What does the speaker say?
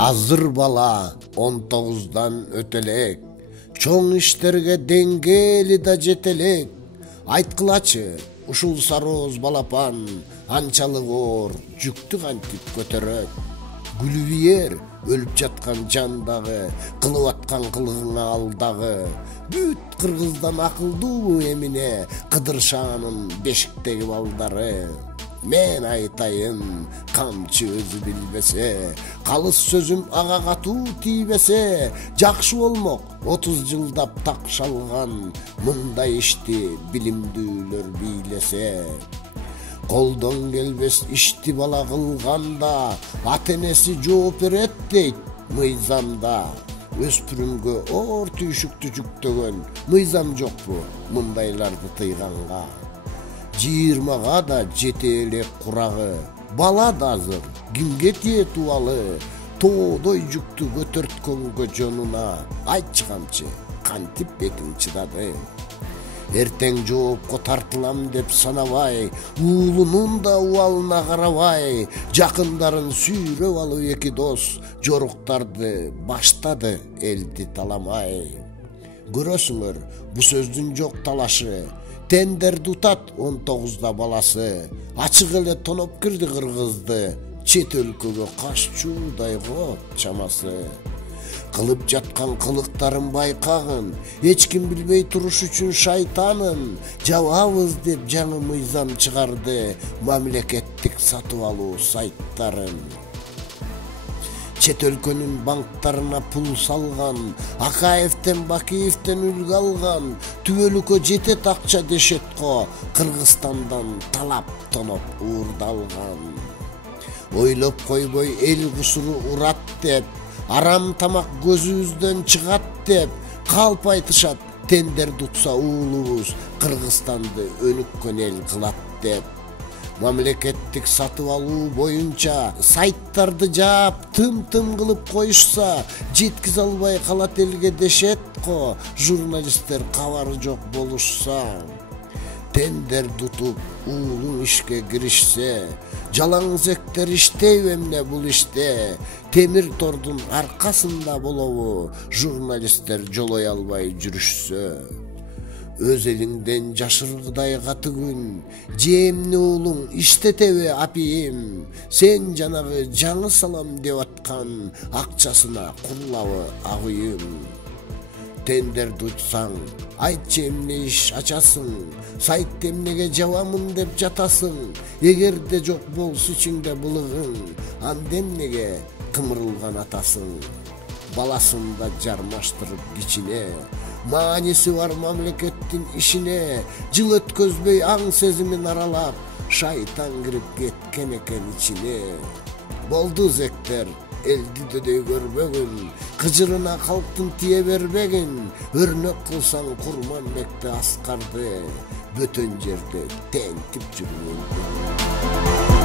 Азыр бала 19-дан өтелек, чоң иштерге деңгели да жетелек. Айткылачы, ушул сарооз балапан анчалык оор жүктү кантип көтөрөт? Гүлбиер өлүп жаткан жандагы, кылып аткан кылыгыңа алдагы. Бүт кыргыздан акылдуу эмине кыдыршаанын бешиктеги балдары. Мен айтайын, камчы өзү билбесе, калыс сөзүм ага катуу тийбесе, жакшы болмок 30 жылдап так шалган, мындай ишти билимдүүлөр бийлесе. Колдон келбес ишти бала кылганда, ата-энеси жооп берет дейт мыйзамда. Өспүрүмгө оор түйшүктү жүктөгөн мыйзам жокпу мындайларды тыйганга? 20-га да жете элек курагы, бала да азыр кимге тиет убалы? Тоодой жүктү көтөрткөнгө жонуна, айтчы камчы, кантип бетиң чыдады? Эртең жоопко тартылам деп санабай, уулунун да убалына карабай, жакындарын сүйрөп алып эки дос жоруктарды баштады элди таламай. Көрөсүңөр, бу сөздүн жок талашы, тендерди утат 19да баласы, ачык эле тоноп кирди кыргызды, чет өлкөгө каччуудай го чамасы. Кылып жаткан кылыктарын байкагын, эч ким билбей туруш үчүн шайтанын, жабабыз деп жаңы мыйзам чыгарды мамлекеттик сатып алуу сайттарын. Чет өлкөнүн банктарына пул салган, Акаевден, Бакиевден үлгү алган, түбөлүккө жетет акча дешет го, Кыргызстандан талап тоноп уурдалган. Ойлоп койбой эл кусуру урат деп, арам тамак көзүбүздөн чыгат деп, калп айтышат, тендерди утса уулубуз Кыргызстанды өнүккөн эл кылат деп. Мамлекеттик сатып алуу боюнча сайттарды жаап, тым-тым кылып коюшса, жеткизе албай калат элге дешет го, журналисттер кабары жок болушса. Тендер тутуп, уулун ишке киришсе, жалаңзектер иштейби эмне бул иште? Темир тордун аркасында болобу журналисттер жолой албай жүрүшсө? Өз элиңден жашыргыдай каты күн, жемни уулуң иштетеби апийим? Сен жанагы жаңы салам деп аткан акчасына курлабы ак үйүм? Тендерди утсаң, айтчы эмне иш ачасың? Сайтты эмнеге жабамын деп жатасың? Эгерде жок болсо ичиңде былыгың, анда эмнеге кымырылган атасың? Баласын да жармаштырып кичине, мааниси бар мамлекеттин ишине, жыл өткөзбөй аң сезимин аралап, шайтан кирип кеткен экен ичине. Болду зектер, элди дөдөй көрбөгүн, кыжырына калктын тие бербегин, өрнөк кылсаң Курманбекти Аскарды, бөтөн жерде тентип жүргөн.